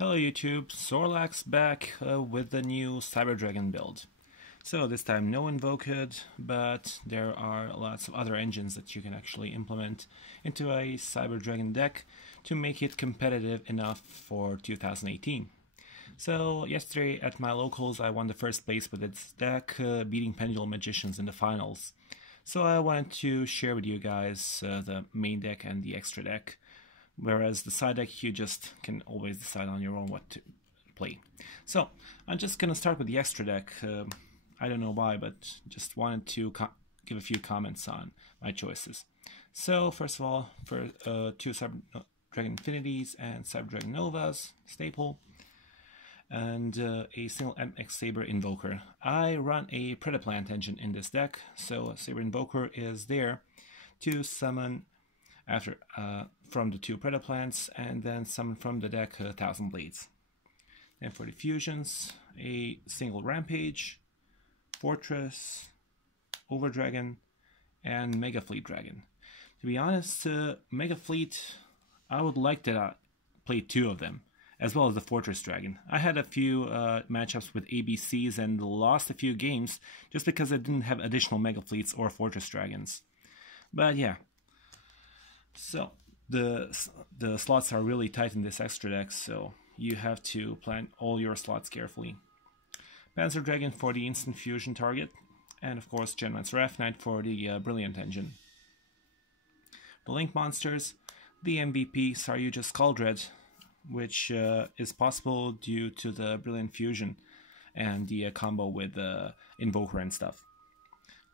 Hello YouTube, Sorlax back with the new Cyber Dragon build. So this time no Invoked, but there are lots of other engines that you can actually implement into a Cyber Dragon deck to make it competitive enough for 2018. So yesterday at my locals I won the first place with its deck, beating Pendulum Magicians in the finals. So I wanted to share with you guys the main deck and the extra deck. Whereas the side deck, you just can always decide on your own what to play. So I'm just gonna start with the extra deck. I don't know why, but just wanted to give a few comments on my choices. So first of all, for two Cyber Dragon Infinities and Cyber Dragon Novas, staple, and a single MX Saber Invoker. I run a Predaplant engine in this deck, so Saber Invoker is there to summon after from the two Predaplants, and then summon from the deck 1,000 Blades. And for the fusions, a single Rampage, Fortress, Overdragon, and Mega Fleet Dragon. To be honest, Mega Fleet, I would like to play two of them, as well as the Fortress Dragon. I had a few matchups with ABCs and lost a few games just because I didn't have additional Mega Fleets or Fortress Dragons. But yeah. So the slots are really tight in this extra deck, so you have to plan all your slots carefully. Panzer Dragon for the instant fusion target, and of course Genman's Wrath Knight for the Brilliant engine. The Link monsters, the MVP Saryuja Skuldred, which is possible due to the Brilliant fusion and the combo with the Invoker and stuff.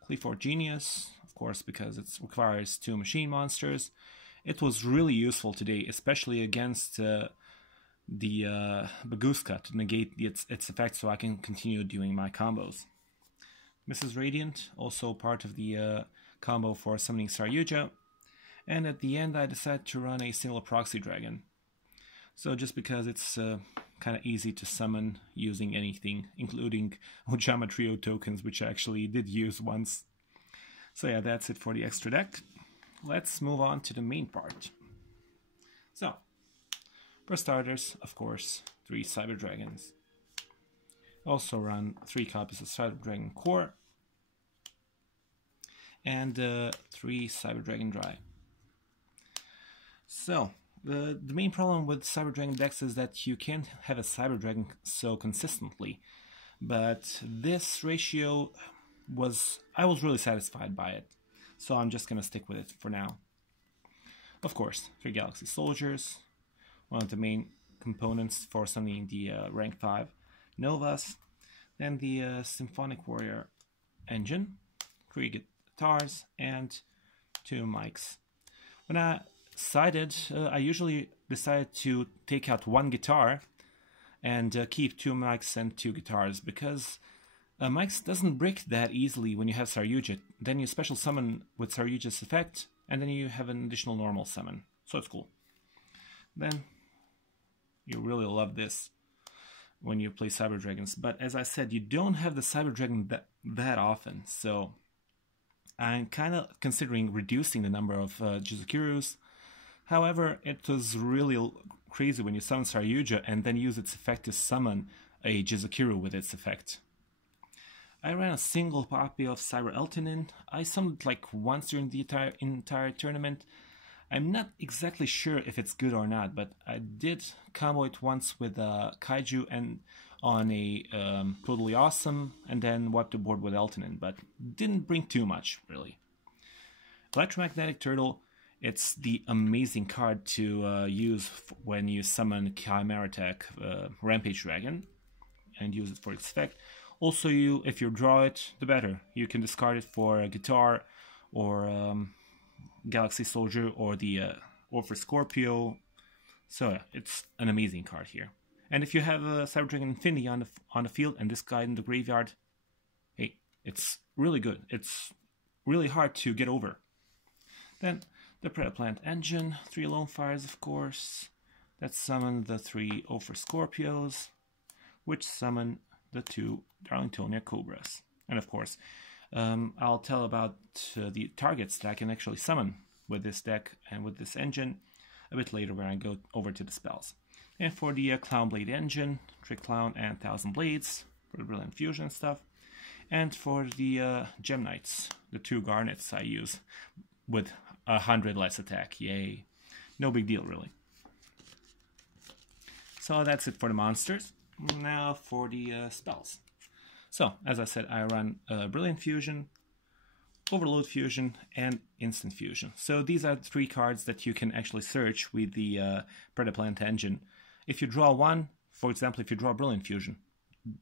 Cleafor Genius, of course, because it requires two machine monsters. It was really useful today, especially against the Baguska to negate its effect so I can continue doing my combos. Mrs. Radiant, also part of the combo for summoning Saryuja. And at the end I decided to run a single Proxy Dragon. So just because it's kind of easy to summon using anything, including Ojama Trio tokens, which I actually did use once. So yeah, that's it for the extra deck. Let's move on to the main part. So, for starters, of course, 3 Cyber Dragons. Also run 3 copies of Cyber Dragon Core and 3 Cyber Dragon Dry. So, the main problem with Cyber Dragon decks is that you can't have a Cyber Dragon so consistently. But this ratio I was really satisfied by it. So I'm just gonna stick with it for now. Of course, 3 Galaxy Soldiers, one of the main components for summoning the rank 5 Novas, then the Symphonic Warrior engine, 3 guitars, and 2 mics. When I decided, I usually decided to take out 1 guitar and keep 2 mics and 2 guitars, because mics doesn't break that easily when you have Saryuja. Then you special summon with Saryuja's effect, and then you have an additional normal summon. So it's cool. Then you really love this when you play Cyber Dragons. But as I said, you don't have the Cyber Dragon that often. So I'm kind of considering reducing the number of Jizukirus. However, it was really crazy when you summon Saryuja and then use its effect to summon a Jizukiru with its effect. I ran a single copy of Cyber Eltinin. I summoned like once during the entire tournament. I'm not exactly sure if it's good or not, but I did combo it once with Kaiju and on a totally awesome, and then wiped the board with Eltinin, but didn't bring too much, really. Electromagnetic Turtle, it's the amazing card to use when you summon Chimera Attack Rampage Dragon and use it for its effect. Also, if you draw it, the better. You can discard it for a guitar, or Galaxy Soldier, or for Scorpio. So yeah, it's an amazing card here. And if you have a Cyber Dragon Infinity on the field and this guy in the graveyard, hey, it's really good. It's really hard to get over. Then the Predaplant engine, 3 Lone Fires, of course. That summon the 3 Ophir Scorpios, which summon the 2 Darlingtonia Cobras. And of course, I'll tell about the targets that I can actually summon with this deck and with this engine a bit later when I go over to the spells. And for the Clown Blade engine, Trick Clown and 1000 Blades for the Brilliant Fusion stuff. And for the Gem Knights, the 2 Garnets I use with 100 less attack. Yay. No big deal, really. So that's it for the monsters. Now for the spells. So, as I said, I run Brilliant Fusion, Overload Fusion, and Instant Fusion. So these are the 3 cards that you can actually search with the Predaplant engine. If you draw one, for example, if you draw Brilliant Fusion,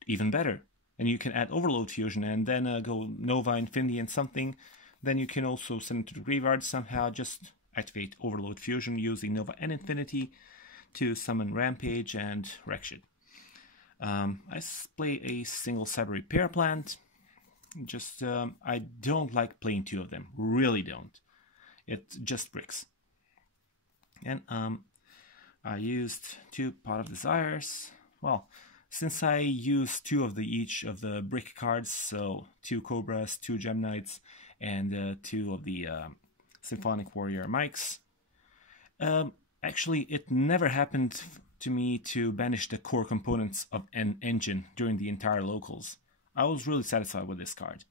even better. And you can add Overload Fusion and then go Nova, Infinity, and something. Then you can also send it to the graveyard somehow. Just activate Overload Fusion using Nova and Infinity to summon Rampage and wreck shit. I play a single Cyber Predaplant. Just, I don't like playing 2 of them. Really don't. It just bricks. And I used 2 Pot of Desires. Well, since I used 2 of each of the brick cards, so 2 Cobras, 2 Gem Knights, and 2 of the Symphonic Warrior Mics. Actually, it never happened to me to banish the core components of an engine during the entire locals. I was really satisfied with this card.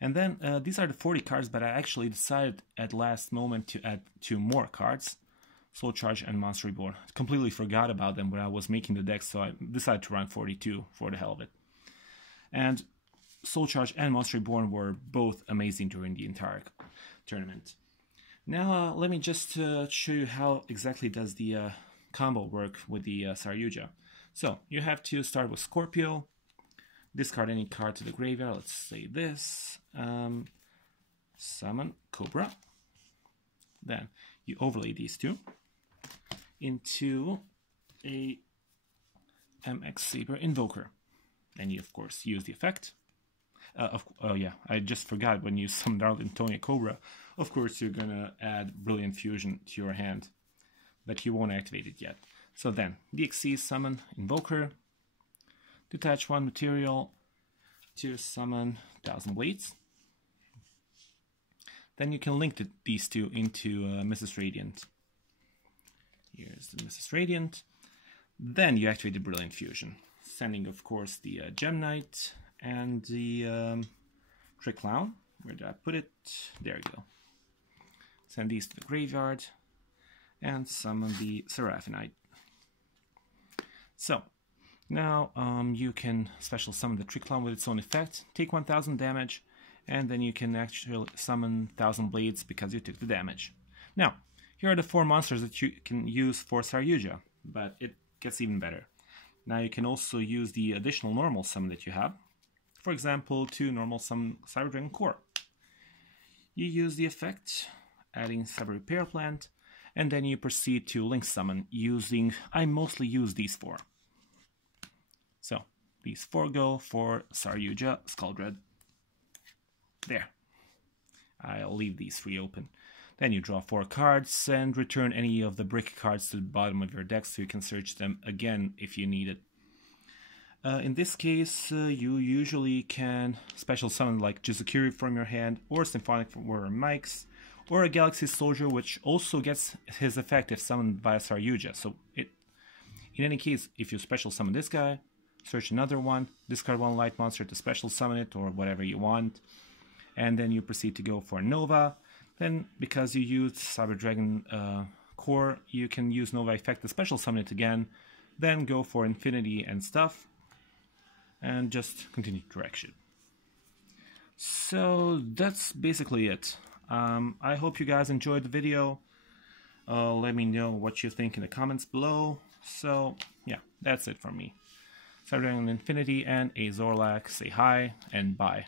And then these are the 40 cards, but I actually decided at last moment to add 2 more cards. Soul Charge and Monster Reborn. Completely forgot about them when I was making the deck, so I decided to run 42 for the hell of it. And Soul Charge and Monster Reborn were both amazing during the entire tournament. Now let me just show you how exactly does the combo work with the Saryuja. So you have to start with Scorpio, discard any card to the graveyard, let's say this, summon Cobra, then you overlay these 2 into a MX Saber Invoker. And you, of course, use the effect. Oh yeah, I just forgot, when you summon Darlingtonia Cobra, of course you're gonna add Brilliant Fusion to your hand, but you won't activate it yet. So then, DXC summon Invoker, detach 1 material to summon 1000 Blades. Then you can link these 2 into Mrs. Radiant. Here's the Mrs. Radiant. Then you activate the Brilliant Fusion, sending, of course, the Gem Knight and the Trick Clown. Where did I put it? There you go. Send these to the graveyard and summon the Seraphonite. So, now you can special summon the Trick Clown with its own effect, take 1000 damage, and then you can actually summon 1000 Blades because you took the damage. Now, here are the 4 monsters that you can use for Saryuja, but it gets even better. Now you can also use the additional normal summon that you have. For example, 2 normal summon Cyber Dragon Core. You use the effect, adding Cyber Predaplant, and then you proceed to link summon using, I mostly use these 4. So, these 4 go for Saryuja Skuldred. There. I'll leave these 3 open. Then you draw 4 cards and return any of the brick cards to the bottom of your deck so you can search them again if you need it. In this case, you usually can special summon like Jizukiri from your hand, or Symphonic Warrior Mics, or a Galaxy Soldier, which also gets his effect if summoned by a Saryuja. So in any case, if you special summon this guy, search another one, discard 1 light monster to special summon it, or whatever you want, and then you proceed to go for Nova. Then, because you used Cyber Dragon Core, you can use Nova effect to special summon it again, then go for Infinity and stuff, and just continue to direction. So that's basically it. I hope you guys enjoyed the video. Let me know what you think in the comments below. So yeah, that's it from me. Cyber Dragon Infinity and a Zorlak say hi and bye.